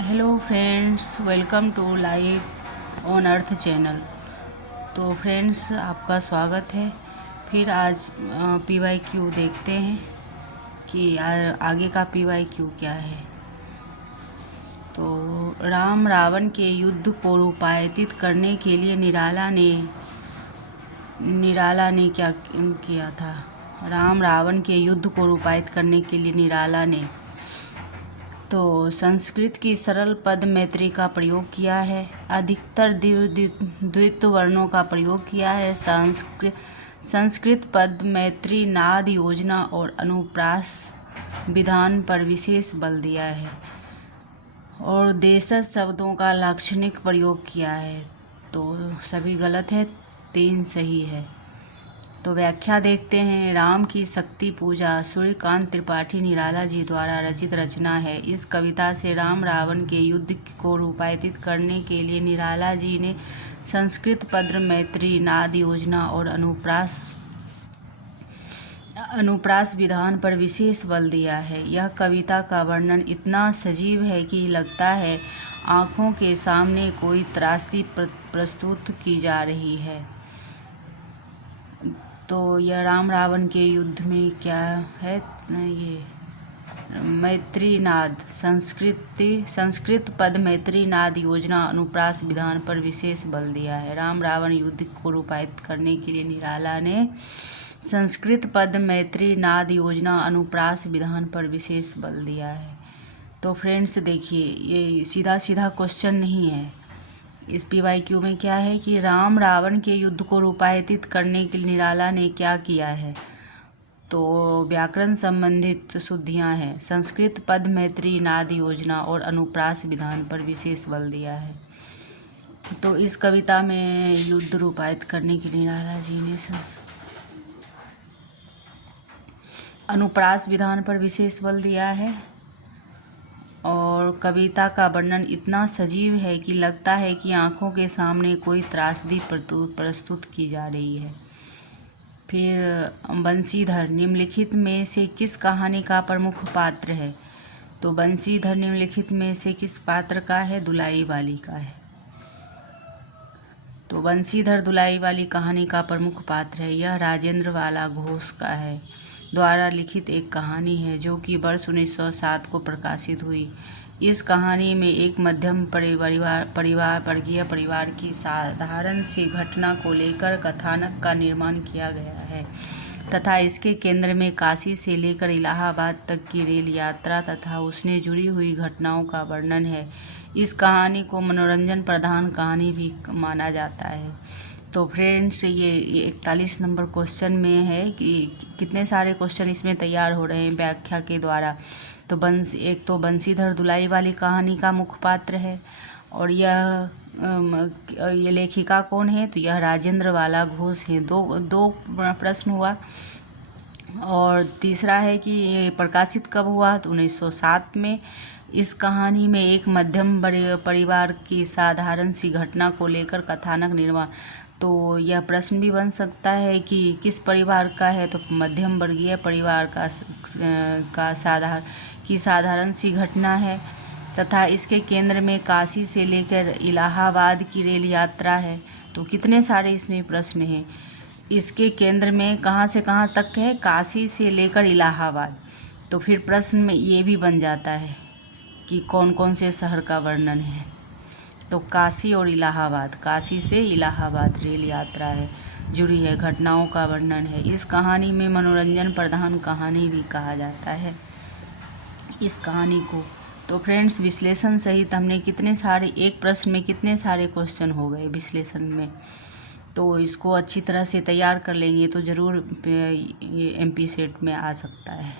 Hello friends, welcome to live on earth channel. तो friends, आपका स्वागत है। फिर आज PYQ देखते हैं कि आगे का PYQ क्या है। तो राम रावण के युद्ध को रूपायित करने के लिए निराला ने क्या किया था। राम रावण के युद्ध को रूपायित करने के लिए निराला ने तो संस्कृत की सरल पद मैत्री का प्रयोग किया है। अधिकतर द्वित्व वर्णों का प्रयोग किया है। संस्कृत पद मैत्री नाद योजना और अनुप्रास विधान पर विशेष बल दिया है और देशज शब्दों का लाक्षणिक प्रयोग किया है। तो सभी गलत है, 3 सही है। तो व्याख्या देखते हैं। राम की शक्ति पूजा सूर्यकांत त्रिपाठी निराला जी द्वारा रचित रचना है। इस कविता से राम रावण के युद्ध को रूपायित करने के लिए निराला जी ने संस्कृत पद मैत्री नाद योजना और अनुप्रास विधान पर विशेष बल दिया है। यह कविता का वर्णन इतना सजीव है कि लगता है आँखों के सामने कोई त्रासदी प्रस्तुत की जा रही है। तो यह राम रावण के युद्ध में क्या है, ये मैत्री नाद संस्कृत पद मैत्री नाद योजना अनुप्रास विधान पर विशेष बल दिया है। राम रावण युद्ध को रूपायित करने के लिए निराला ने संस्कृत पद मैत्री नाद योजना अनुप्रास विधान पर विशेष बल दिया है। तो फ्रेंड्स देखिए, ये सीधा सीधा क्वेश्चन नहीं है। इस PYQ में क्या है कि राम रावण के युद्ध को रूपायित करने के लिए निराला ने क्या किया है। तो व्याकरण संबंधित शुद्धियाँ हैं। संस्कृत पद मैत्री नाद योजना और अनुप्रास विधान पर विशेष बल दिया है। तो इस कविता में युद्ध रूपायित करने के लिए निराला जी ने अनुप्रास विधान पर विशेष बल दिया है और कविता का वर्णन इतना सजीव है कि लगता है कि आँखों के सामने कोई त्रासदी प्रस्तुत की जा रही है। फिर बंशीधर निम्नलिखित में से किस कहानी का प्रमुख पात्र है। तो बंशीधर निम्नलिखित में से किस पात्र का है, दुलाई वाली का है। तो बंशीधर दुलाई वाली कहानी का प्रमुख पात्र है। यह राजेंद्र वाला घोष का है द्वारा लिखित एक कहानी है जो कि वर्ष 1907 को प्रकाशित हुई। इस कहानी में एक मध्यम वर्गीय परिवार की साधारण सी घटना को लेकर कथानक का निर्माण किया गया है तथा इसके केंद्र में काशी से लेकर इलाहाबाद तक की रेल यात्रा तथा उसने जुड़ी हुई घटनाओं का वर्णन है। इस कहानी को मनोरंजन प्रधान कहानी भी माना जाता है। तो फ्रेंड्स, ये 41 नंबर क्वेश्चन में है कि कितने सारे क्वेश्चन इसमें तैयार हो रहे हैं व्याख्या के द्वारा। तो एक तो बंशीधर दुलाई वाली कहानी का मुख्य पात्र है और ये लेखिका कौन है, तो यह राजेंद्र वाला घोष है। दो प्रश्न हुआ। और तीसरा है कि ये प्रकाशित कब हुआ, तो 1907 में। इस कहानी में एक मध्यम परिवार की साधारण सी घटना को लेकर कथानक निर्माण। तो यह प्रश्न भी बन सकता है कि किस परिवार का है, तो मध्यम वर्गीय परिवार का साधारण सी घटना है तथा इसके केंद्र में काशी से लेकर इलाहाबाद की रेल यात्रा है। तो कितने सारे इसमें प्रश्न हैं। इसके केंद्र में कहाँ से कहाँ तक है, काशी से लेकर इलाहाबाद। तो फिर प्रश्न में ये भी बन जाता है कि कौन कौन से शहर का वर्णन है। तो काशी और इलाहाबाद, काशी से इलाहाबाद रेल यात्रा है, जुड़ी है, घटनाओं का वर्णन है। इस कहानी में मनोरंजन प्रधान कहानी भी कहा जाता है इस कहानी को। तो फ्रेंड्स, विश्लेषण सहित हमने कितने सारे, एक प्रश्न में कितने सारे क्वेश्चन हो गए विश्लेषण में। तो इसको अच्छी तरह से तैयार कर लेंगे तो ज़रूर ये MP सेट में आ सकता है।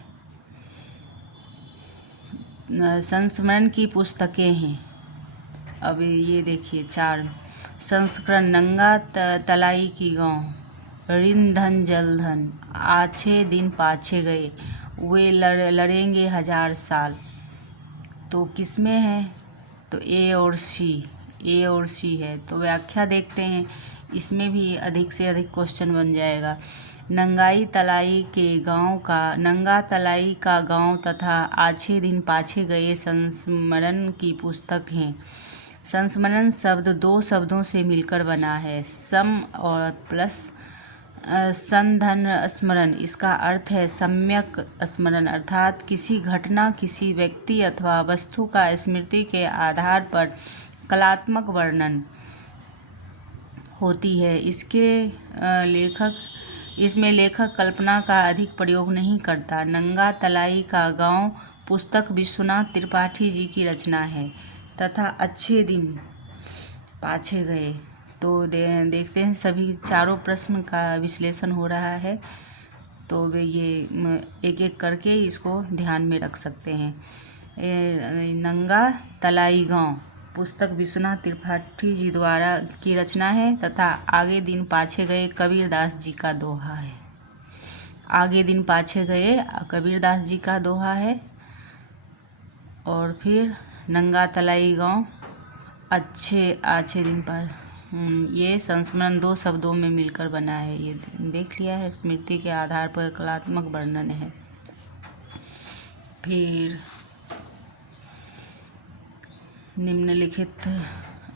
संस्मरण की पुस्तकें हैं। अब ये देखिए 4 संस्करण। नंगा तलाई की गाँव, ऋण धन जल धन, आछे दिन पाछे गए, वे लड़ेंगे 1000 साल। तो किसमें है, तो A और C है। तो व्याख्या देखते हैं, इसमें भी अधिक से अधिक क्वेश्चन बन जाएगा। नंगा तलाई का गांव तथा आछे दिन पाछे गए संस्मरण की पुस्तक है। संस्मरण शब्द दो शब्दों से मिलकर बना है, सम और प्लस संधन स्मरण। इसका अर्थ है सम्यक स्मरण, अर्थात किसी घटना, किसी व्यक्ति अथवा वस्तु का स्मृति के आधार पर कलात्मक वर्णन होती है। इसमें लेखक कल्पना का अधिक प्रयोग नहीं करता। नंगा तलाई का गांव पुस्तक विश्वनाथ त्रिपाठी जी की रचना है तथा अच्छे दिन पाछे गए। तो देखते हैं, सभी चारों प्रश्न का विश्लेषण हो रहा है, तो वे ये एक एक करके इसको ध्यान में रख सकते हैं। नंगा तलाई गांव पुस्तक विश्वनाथ त्रिपाठी जी द्वारा की रचना है तथा आगे दिन पाछे गए कबीरदास जी का दोहा है। आगे दिन पाछे गए कबीरदास जी का दोहा है। और फिर नंगा तलाई गांव अच्छे दिन पास, ये संस्मरण दो शब्दों में मिलकर बना है, ये देख लिया है। स्मृति के आधार पर कलात्मक वर्णन है। फिर निम्नलिखित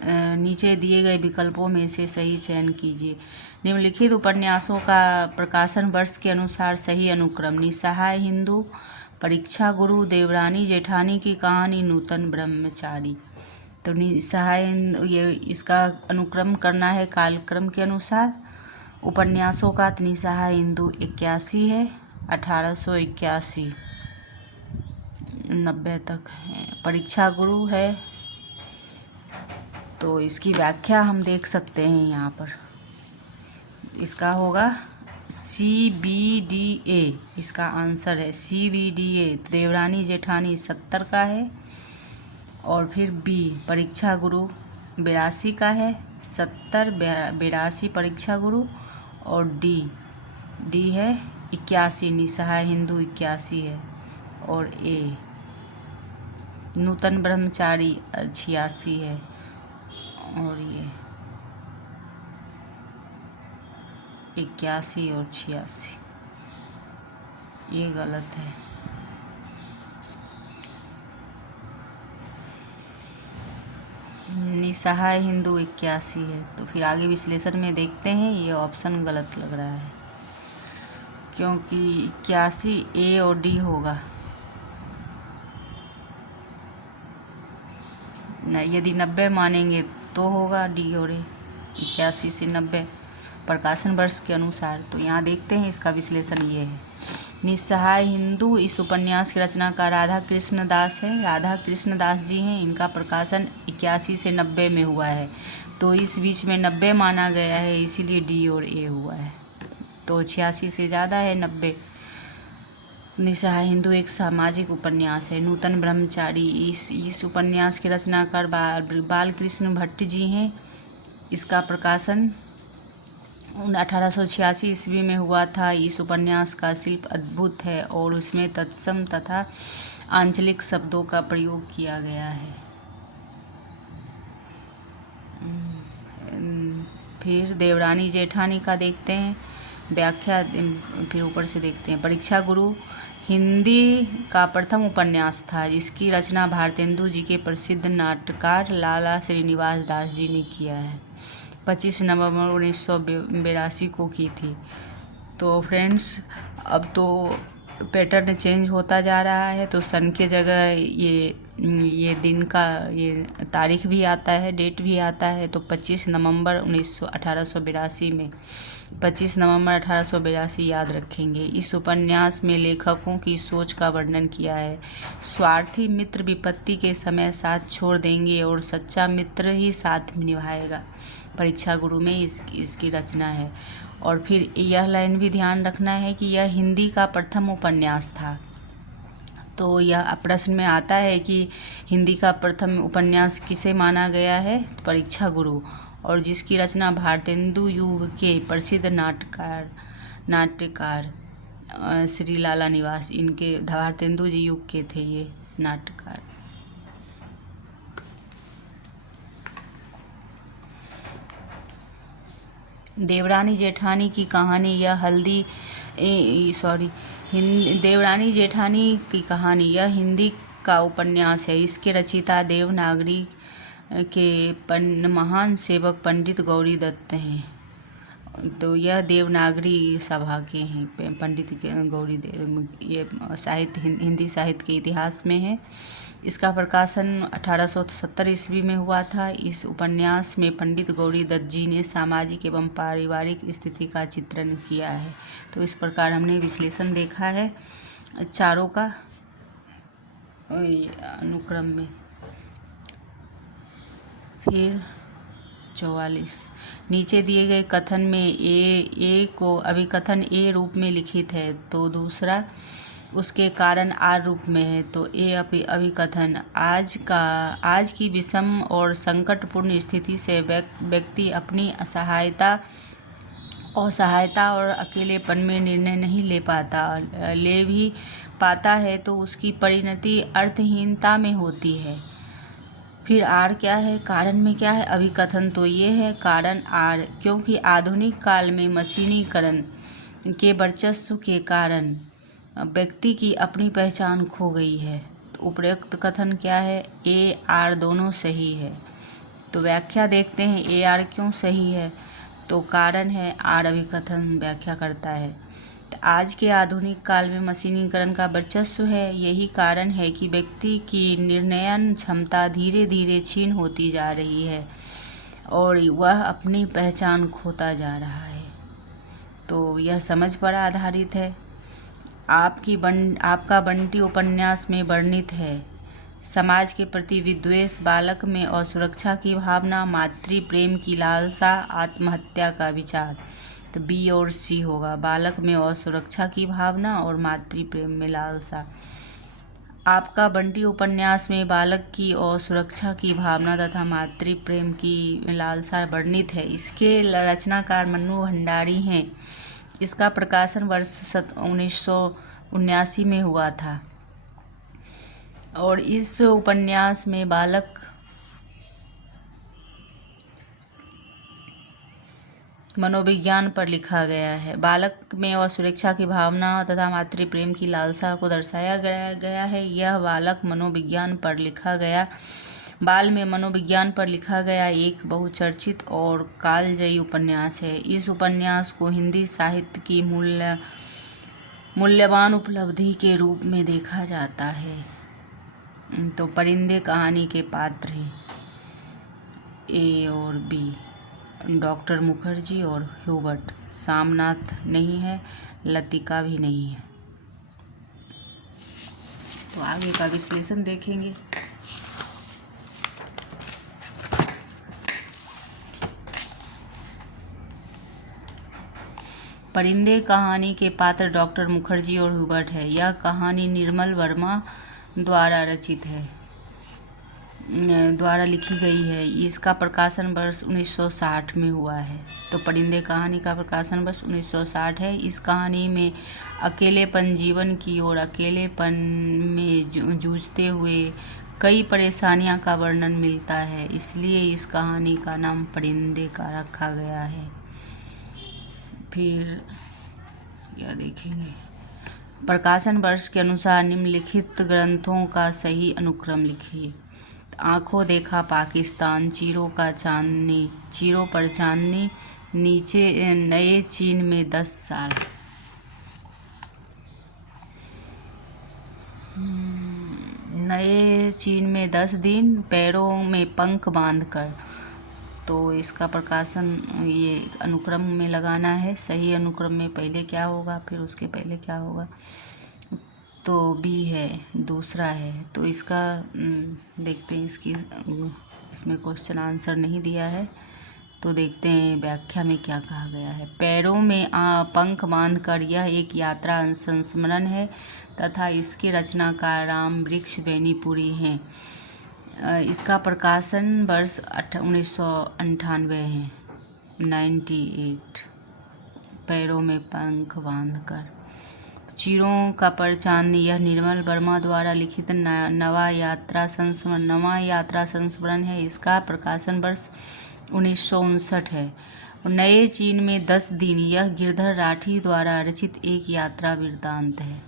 नीचे दिए गए विकल्पों में से सही चयन कीजिए। निम्नलिखित उपन्यासों का प्रकाशन वर्ष के अनुसार सही अनुक्रम: निस्सहाय हिंदू, परीक्षा गुरु, देवरानी जेठानी की कहानी, नूतन ब्रह्मचारी। तो निस्सहाय हिंदू, ये इसका अनुक्रम करना है कालक्रम के अनुसार उपन्यासों का। निस्सहाय हिंदू 81 है, 1881 90 तक है। परीक्षा गुरु है, तो इसकी व्याख्या हम देख सकते हैं यहाँ पर। इसका होगा CBDA, इसका आंसर है CBDA। देवरानी जेठानी 70 का है। और फिर B परीक्षा गुरु 82 का है, 70 82 परीक्षा गुरु। और D है 81, निस्सहाय हिंदू 81 है। और A नूतन ब्रह्मचारी 86 है। और ये 81 और 86, ये गलत है। निस्सहाय हिंदू 81 है। तो फिर आगे विश्लेषण में देखते हैं, ये ऑप्शन गलत लग रहा है, क्योंकि 81 A और D होगा। यदि 90 मानेंगे तो होगा D और A, 81 से 90 प्रकाशन वर्ष के अनुसार। तो यहाँ देखते हैं, इसका विश्लेषण ये है। निस्सहाय हिंदू इस उपन्यास की रचनाकार राधा कृष्ण दास है। राधा कृष्ण दास जी हैं। इनका प्रकाशन 81 से 90 में हुआ है, तो इस बीच में 90 माना गया है, इसीलिए D और A हुआ है। तो 86 से ज़्यादा है 90। निस्सहाय हिंदू एक सामाजिक उपन्यास है। नूतन ब्रह्मचारी इस उपन्यास के रचनाकार बालकृष्ण भट्ट जी हैं। इसका प्रकाशन 1886 ईस्वी में हुआ था। इस उपन्यास का शिल्प अद्भुत है और उसमें तत्सम तथा आंचलिक शब्दों का प्रयोग किया गया है। फिर देवरानी जेठानी का देखते हैं व्याख्या, फिर ऊपर से देखते हैं। परीक्षा गुरु हिंदी का प्रथम उपन्यास था, जिसकी रचना भारतेंदु जी के प्रसिद्ध नाटककार लाला श्रीनिवास दास जी ने किया है। 25 नवंबर 1982 को की थी। तो फ्रेंड्स, अब तो पैटर्न चेंज होता जा रहा है, तो सन के जगह ये दिन का ये तारीख भी आता है, डेट भी आता है। तो 25 नवंबर 1882 में 25 नवंबर 1882 याद रखेंगे। इस उपन्यास में लेखकों की सोच का वर्णन किया है। स्वार्थी मित्र विपत्ति के समय साथ छोड़ देंगे और सच्चा मित्र ही साथ निभाएगा। परीक्षा गुरु में इसकी रचना है। और फिर यह लाइन भी ध्यान रखना है कि यह हिंदी का प्रथम उपन्यास था। तो यह प्रश्न में आता है कि हिंदी का प्रथम उपन्यास किसे माना गया है? परीक्षा गुरु, और जिसकी रचना भारतेंदु युग के प्रसिद्ध नाट्यकार श्री लाला निवास, इनके भारतेंदु जी युग के थे ये नाट्यकार। देवरानी जेठानी की कहानी देवरानी जेठानी की कहानी यह हिंदी का उपन्यास है। इसके रचयिता देवनागरी के महान सेवक पंडित गौरी दत्त हैं। तो यह देवनागरी सभा के हैं पंडित गौरी ये साहित्य हिंदी साहित्य के इतिहास में है। इसका प्रकाशन 1870 ईस्वी में हुआ था। इस उपन्यास में पंडित गौरी दत्त जी ने सामाजिक एवं पारिवारिक स्थिति का चित्रण किया है। तो इस प्रकार हमने विश्लेषण देखा है चारों का अनुक्रम में। फिर 44 नीचे दिए गए कथन में ए को अभिकथन ए रूप में लिखित है तो दूसरा उसके कारण आर रूप में है। तो ए अभिकथन आज की विषम और संकटपूर्ण स्थिति से व्यक्ति अपनी असहायता और अकेलेपन में निर्णय नहीं ले भी पाता है तो उसकी परिणति अर्थहीनता में होती है। फिर आर क्या है, कारण में क्या है अभिकथन, तो ये है कारण आर, क्योंकि आधुनिक काल में मशीनीकरण के वर्चस्व के कारण व्यक्ति की अपनी पहचान खो गई है। तो उपयुक्त कथन क्या है, ए आर दोनों सही है। तो व्याख्या देखते हैं ए आर क्यों सही है। तो कारण है आर अभिकथन व्याख्या करता है। तो आज के आधुनिक काल में मशीनीकरण का वर्चस्व है। यही कारण है कि व्यक्ति की निर्णयन क्षमता धीरे धीरे क्षीण होती जा रही है और वह अपनी पहचान खोता जा रहा है। तो यह समझ पर आधारित है। आपका बंटी उपन्यास में वर्णित है समाज के प्रति विद्वेष, बालक में असुरक्षा की भावना, मातृ प्रेम की लालसा, आत्महत्या का विचार। तो बी और सी होगा, बालक में असुरक्षा की भावना और मातृ प्रेम में लालसा। आपका बंटी उपन्यास में बालक की असुरक्षा की भावना तथा मातृ प्रेम की लालसा वर्णित है। इसके रचनाकार मन्नू भंडारी हैं। इसका प्रकाशन वर्ष 1979 में हुआ था और इस उपन्यास में बालक मनोविज्ञान पर लिखा गया है। बालक में असुरक्षा की भावना तथा मातृ प्रेम की लालसा को दर्शाया गया है। यह बाल में मनोविज्ञान पर लिखा गया एक बहुचर्चित और कालजयी उपन्यास है। इस उपन्यास को हिंदी साहित्य की मूल्यवान उपलब्धि के रूप में देखा जाता है। तो परिंदे कहानी के पात्र हैं ए और बी, डॉक्टर मुखर्जी और ह्यूबर्ट। सामनाथ नहीं है, लतिका भी नहीं है। तो आगे का विश्लेषण देखेंगे। परिंदे कहानी के पात्र डॉक्टर मुखर्जी और ह्यूबर्ट है। यह कहानी निर्मल वर्मा द्वारा लिखी गई है। इसका प्रकाशन वर्ष 1960 में हुआ है। तो परिंदे कहानी का प्रकाशन वर्ष 1960 है। इस कहानी में अकेलेपन, जीवन की ओर अकेलेपन में जूझते हुए कई परेशानियां का वर्णन मिलता है, इसलिए इस कहानी का नाम परिंदे का रखा गया है। फिर यह देखेंगे प्रकाशन वर्ष के अनुसार निम्नलिखित ग्रंथों का सही अनुक्रम लिखिए। आंखों देखा पाकिस्तान, चीरों पर चांदनी, नीचे नए चीन में 10 साल, नए चीन में 10 दिन, पैरों में पंख बांधकर। तो इसका प्रकाशन ये अनुक्रम में लगाना है। सही अनुक्रम में पहले क्या होगा फिर उसके पहले क्या होगा। तो बी है, दूसरा है। तो इसका देखते हैं, इसमें क्वेश्चन आंसर नहीं दिया है तो देखते हैं व्याख्या में क्या कहा गया है। पैरों में पंख बांधकर यह एक यात्रा संस्मरण है तथा इसके रचनाकार राम वृक्ष बेनीपुरी हैं। इसका प्रकाशन वर्ष 1998 है, 98। पैरों में पंख बांधकर। चीरों का पर चांदनी, यह निर्मल वर्मा द्वारा लिखित नवा यात्रा संस्मरण है। इसका प्रकाशन वर्ष 1959 है। नए चीन में 10 दिन, यह गिरधर राठी द्वारा रचित एक यात्रा वृत्तांत है।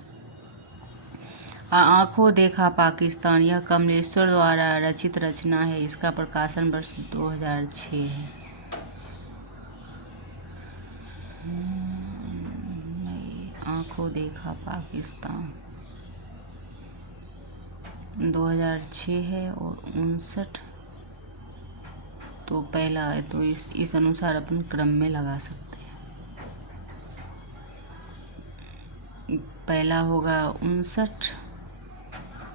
आंखों देखा पाकिस्तान, यह कमलेश्वर द्वारा रचित रचना है। इसका प्रकाशन वर्ष 2006 है। आंखों देखा पाकिस्तान 2006 है और 59 तो पहला है, तो इस अनुसार अपन क्रम में लगा सकते हैं। पहला होगा 59,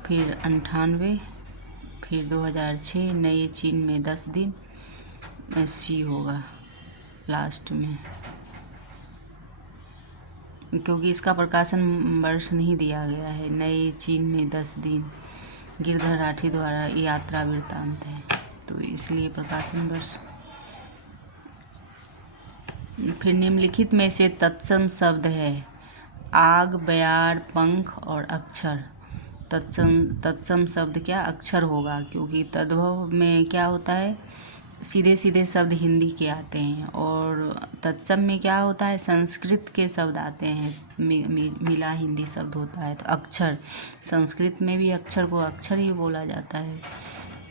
फिर 98, फिर 2006, नए चीन में 10 दिन, सी होगा लास्ट में, क्योंकि इसका प्रकाशन वर्ष नहीं दिया गया है। नए चीन में 10 दिन, गिरधर राठी द्वारा यात्रा वृत्तांत है, तो इसलिए प्रकाशन वर्ष। फिर निम्नलिखित में से तत्सम शब्द है। आग, बयार, पंख और अक्षर। तत्सम शब्द क्या अक्षर होगा, क्योंकि तद्भव में क्या होता है, सीधे सीधे शब्द हिंदी के आते हैं, और तत्सम में क्या होता है, संस्कृत के शब्द आते हैं, मिला हिंदी शब्द होता है। तो अक्षर, संस्कृत में भी अक्षर को अक्षर ही बोला जाता है।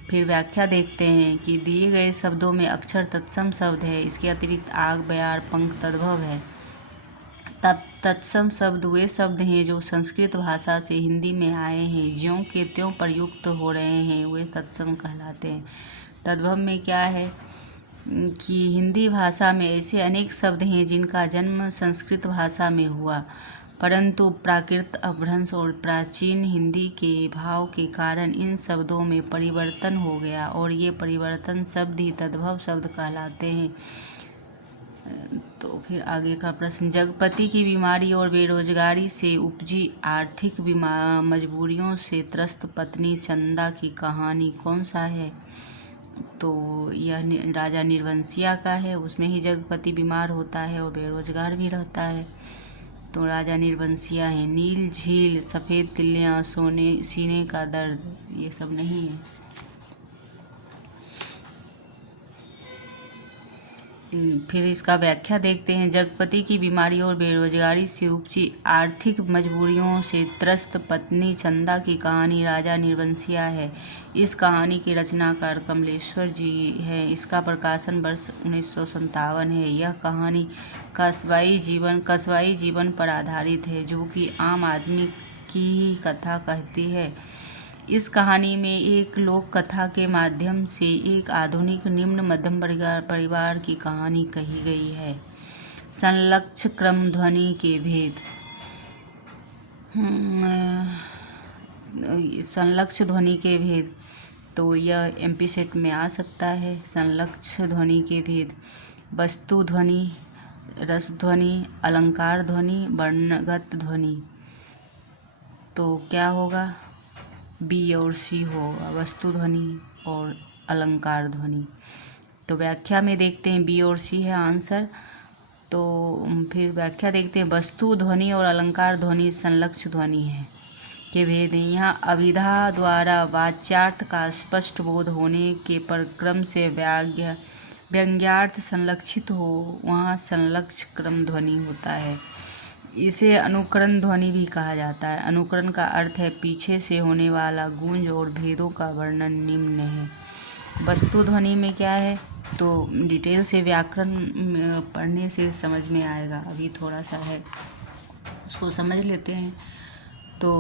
फिर व्याख्या देखते हैं कि दिए गए शब्दों में अक्षर तत्सम शब्द है। इसके अतिरिक्त आग, बयार, पंख तद्भव है। तब तत्सम शब्द वे शब्द हैं जो संस्कृत भाषा से हिंदी में आए हैं, ज्यों के त्यों प्रयुक्त हो रहे हैं, वे तत्सम कहलाते हैं। तद्भव में क्या है कि हिंदी भाषा में ऐसे अनेक शब्द हैं जिनका जन्म संस्कृत भाषा में हुआ, परंतु प्राकृत अपभ्रंश और प्राचीन हिंदी के भाव के कारण इन शब्दों में परिवर्तन हो गया, और ये परिवर्तन शब्द ही तद्भव शब्द कहलाते हैं। तो फिर आगे का प्रश्न, जगपति की बीमारी और बेरोजगारी से उपजी आर्थिक मजबूरियों से त्रस्त पत्नी चंदा की कहानी कौन सा है? तो यह राजा निर्वंशिया का है। उसमें ही जगपति बीमार होता है और बेरोजगार भी रहता है, तो राजा निर्वंशिया है। नील झील, सफ़ेद तिल्लियाँ, सोने सीने का दर्द, ये सब नहीं है। फिर इसका व्याख्या देखते हैं। जगपति की बीमारी और बेरोजगारी से उपजी आर्थिक मजबूरियों से त्रस्त पत्नी चंदा की कहानी राजा निर्वंशिया है। इस कहानी के रचनाकार कमलेश्वर जी है। इसका प्रकाशन वर्ष 1957 है। यह कहानी कस्बाई जीवन पर आधारित है, जो कि आम आदमी की ही कथा कहती है। इस कहानी में एक लोक कथा के माध्यम से एक आधुनिक निम्न मध्यम परिवार की कहानी कही गई है। संलक्ष क्रम ध्वनि के भेद। संलक्ष ध्वनि के भेद, तो यह एमपी सेट में आ सकता है। संलक्ष ध्वनि के भेद, वस्तु ध्वनि, रस ध्वनि, अलंकार ध्वनि, वर्णगत ध्वनि। तो क्या होगा, बी और सी होगा, वस्तु ध्वनि और अलंकार ध्वनि। तो व्याख्या में देखते हैं बी और सी है आंसर। तो फिर व्याख्या देखते हैं। वस्तु ध्वनि और अलंकार ध्वनि संलक्ष ध्वनि है के भेद हैं। यहाँ अभिधा द्वारा वाच्यार्थ का स्पष्ट बोध होने के पर क्रम से व्यंग्यार्थ संलक्षित हो, वहाँ संलक्ष क्रम ध्वनि होता है। इसे अनुकरण ध्वनि भी कहा जाता है। अनुकरण का अर्थ है पीछे से होने वाला गूंज, और भेदों का वर्णन निम्न है। वस्तु ध्वनि में क्या है, तो डिटेल से व्याकरण पढ़ने से समझ में आएगा। अभी थोड़ा सा है, उसको समझ लेते हैं। तो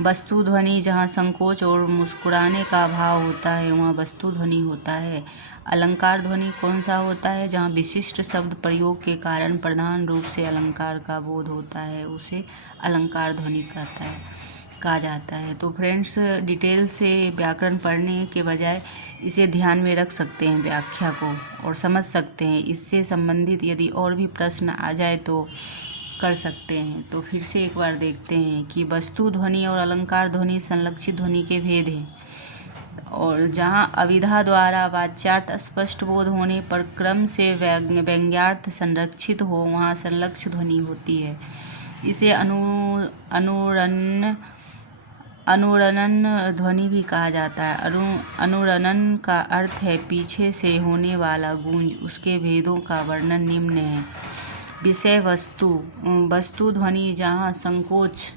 वस्तु ध्वनि जहाँ संकोच और मुस्कुराने का भाव होता है, वहाँ वस्तु ध्वनि होता है। अलंकार ध्वनि कौन सा होता है, जहाँ विशिष्ट शब्द प्रयोग के कारण प्रधान रूप से अलंकार का बोध होता है, उसे अलंकार ध्वनि कहा जाता है। तो फ्रेंड्स, डिटेल से व्याकरण पढ़ने के बजाय इसे ध्यान में रख सकते हैं, व्याख्या को, और समझ सकते हैं। इससे संबंधित यदि और भी प्रश्न आ जाए तो कर सकते हैं। तो फिर से एक बार देखते हैं कि वस्तु ध्वनि और अलंकार ध्वनि संलक्षित ध्वनि के भेद हैं, और जहाँ अभिधा द्वारा वाच्यार्थ स्पष्ट बोध होने पर क्रम से व्यंग्यार्थ संरक्षित हो, वहाँ संलक्ष ध्वनि होती है। इसे अनुरणन ध्वनि भी कहा जाता है। अनुरणन का अर्थ है पीछे से होने वाला गूंज। उसके भेदों का वर्णन निम्न है। विषय वस्तु ध्वनि जहाँ संकोच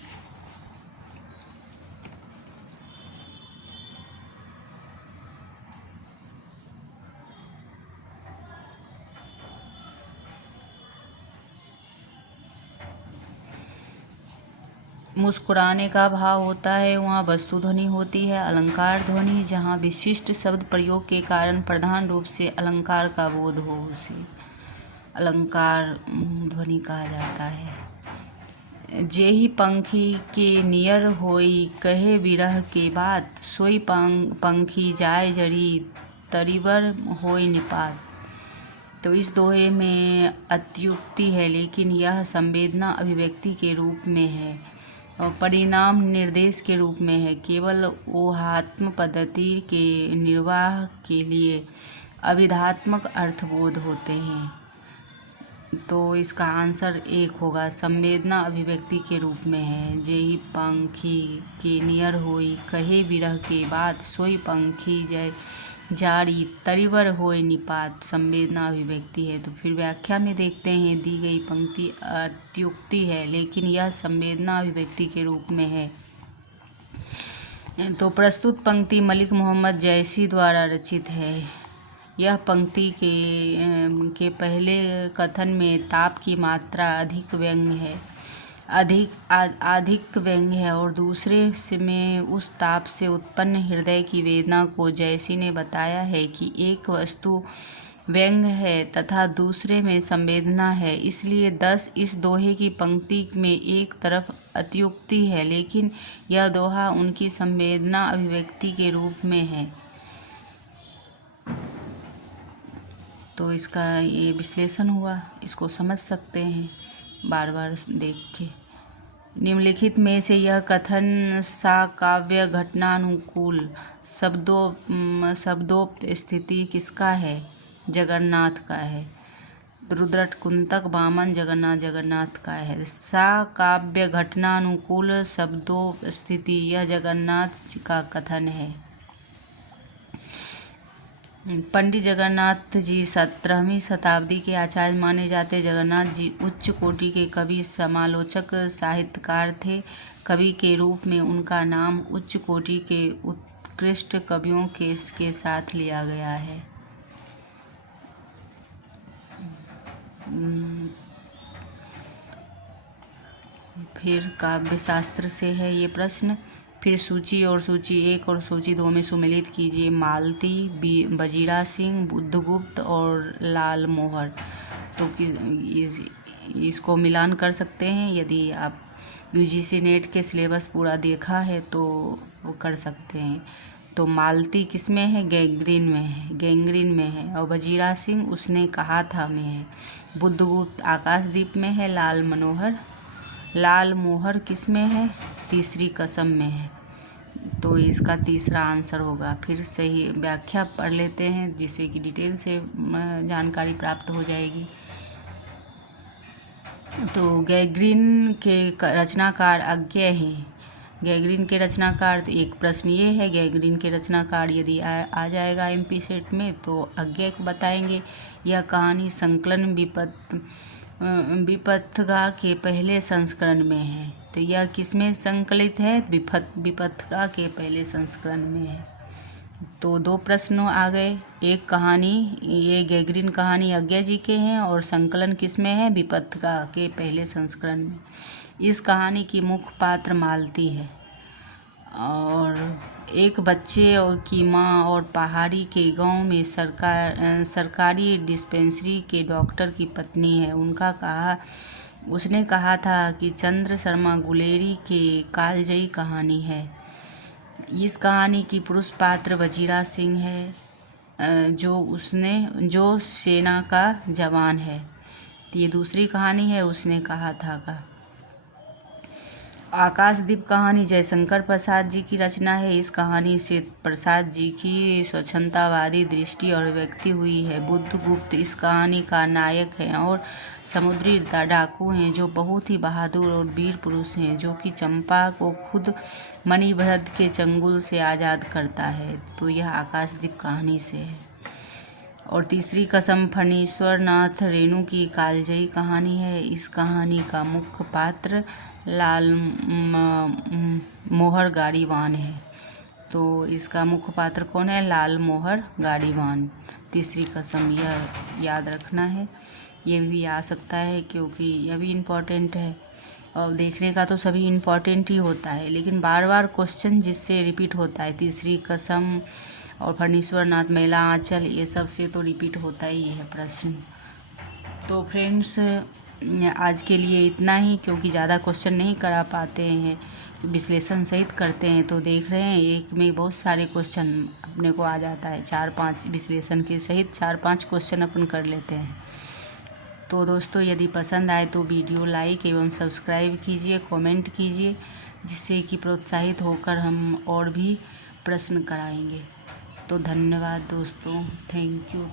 मुस्कुराने का भाव होता है वहाँ वस्तु ध्वनि होती है। अलंकार ध्वनि जहाँ विशिष्ट शब्द प्रयोग के कारण प्रधान रूप से अलंकार का बोध हो उसे अलंकार ध्वनि कहा जाता है। जेहि पंखी के नियर होई कहे बिरह के बात, सोई पंखी जाय जरी तरिवर होई निपात। तो इस दोहे में अत्युक्ति है, लेकिन यह संवेदना अभिव्यक्ति के रूप में है और परिणाम निर्देश के रूप में है। केवल ऊहात्म पद्धति के निर्वाह के लिए अभिधात्मक अर्थबोध होते हैं। तो इसका आंसर एक होगा, संवेदना अभिव्यक्ति के रूप में है। जेहि पंखी के नियर होई कहे बिरह के बात, सोई पंखी जय जारी तरिवर होय निपात, संवेदना अभिव्यक्ति है। तो फिर व्याख्या में देखते हैं, दी गई पंक्ति अत्युक्ति है, लेकिन यह संवेदना अभिव्यक्ति के रूप में है। तो प्रस्तुत पंक्ति मलिक मोहम्मद जैसी द्वारा रचित है। यह पंक्ति के पहले कथन में ताप की मात्रा अधिक व्यंग्य है और दूसरे में उस ताप से उत्पन्न हृदय की वेदना को जैसी ने बताया है कि एक वस्तु व्यंग्य है तथा दूसरे में संवेदना है। इसलिए 10 इस दोहे की पंक्ति में एक तरफ अत्युक्ति है, लेकिन यह दोहा उनकी संवेदना अभिव्यक्ति के रूप में है। तो इसका ये विश्लेषण हुआ, इसको समझ सकते हैं बार बार देख के। निम्नलिखित में से यह कथन साकाव्य घटनानुकूल शब्दोक्त स्थिति किसका है? जगन्नाथ का है। रुद्रट कुंतक वामन जगन्नाथ का है। साकाव्य घटनानुकूल शब्दोक्त स्थिति, यह जगन्नाथ का कथन है। पंडित जगन्नाथ जी 17वीं शताब्दी के आचार्य माने जाते। जगन्नाथ जी उच्च कोटि के कवि, समालोचक, साहित्यकार थे। कवि के रूप में उनका नाम उच्च कोटि के उत्कृष्ट कवियों के साथ लिया गया है। फिर काव्य शास्त्र से है ये प्रश्न। फिर सूची 1 और सूची 2 में सुमेलित कीजिए मालती, वजीरा सिंह, बुद्धगुप्त और लाल मोहर। तो इसको मिलान कर सकते हैं। यदि आप यूजीसी नेट के सिलेबस पूरा देखा है तो वो कर सकते हैं। तो मालती किस में है? गैंग्रीन में है। और वजीरा सिंह उसने कहा था में है। बुद्धगुप्त आकाशदीप में है। लाल मोहर किस में है? तीसरी कसम में है। तो इसका तीसरा आंसर होगा। फिर सही व्याख्या पढ़ लेते हैं जिससे कि डिटेल से जानकारी प्राप्त हो जाएगी। तो गैंग्रीन के रचनाकार अज्ञेय हैं। गैंग्रीन के रचनाकार, तो एक प्रश्न ये है, गैंग्रीन के रचनाकार यदि आ जाएगा एमपी सेट में तो अज्ञेय को बताएंगे। यह कहानी संकलन विपथगा के पहले संस्करण में है। तो यह किसमें संकलित है? विपथगा के पहले संस्करण में है। तो 2 प्रश्न आ गए। एक कहानी, ये गैंग्रीन कहानी अज्ञेय जी के हैं और संकलन किसमें है? विपथगा के पहले संस्करण में। इस कहानी की मुख्य पात्र मालती है और एक बच्चे की माँ और पहाड़ी के गांव में सरकारी डिस्पेंसरी के डॉक्टर की पत्नी है। उसने कहा था कि चंद्र शर्मा गुलेरी के कालजयी कहानी है। इस कहानी की पुरुष पात्र वजीरा सिंह है जो सेना का जवान है। तो ये दूसरी कहानी है, उसने कहा था का। आकाशदीप कहानी जयशंकर प्रसाद जी की रचना है। इस कहानी से प्रसाद जी की स्वच्छंदतावादी दृष्टि और व्यक्ति हुई है। बुद्धगुप्त इस कहानी का नायक है और समुद्री डाकू हैं जो बहुत ही बहादुर और वीर पुरुष हैं, जो कि चंपा को खुद मणिभद्र के चंगुल से आज़ाद करता है। तो यह आकाशदीप कहानी से है। और तीसरी कसम फणीश्वर नाथ रेणु की कालजयी कहानी है। इस कहानी का मुख्य पात्र लाल मोहर गाड़ीवान है। तो इसका मुख्य पात्र कौन है? लाल मोहर गाड़ीवान। तीसरी कसम यह याद रखना है। ये भी आ सकता है क्योंकि यह भी इम्पोर्टेंट है। और देखने का तो सभी इम्पोर्टेंट ही होता है, लेकिन बार बार क्वेश्चन जिससे रिपीट होता है, तीसरी कसम और फणीश्वर नाथ महिला आंचल, ये सब से तो रिपीट होता ही है प्रश्न। तो फ्रेंड्स आज के लिए इतना ही, क्योंकि ज़्यादा क्वेश्चन नहीं करा पाते हैं, विश्लेषण सहित करते हैं। तो देख रहे हैं एक में बहुत सारे क्वेश्चन अपने को आ जाता है, 4-5 विश्लेषण के सहित 4-5 क्वेश्चन अपन कर लेते हैं। तो दोस्तों यदि पसंद आए तो वीडियो लाइक एवं सब्सक्राइब कीजिए, कमेंट कीजिए, जिससे कि प्रोत्साहित होकर हम और भी प्रश्न कराएंगे। तो धन्यवाद दोस्तों। Thank you.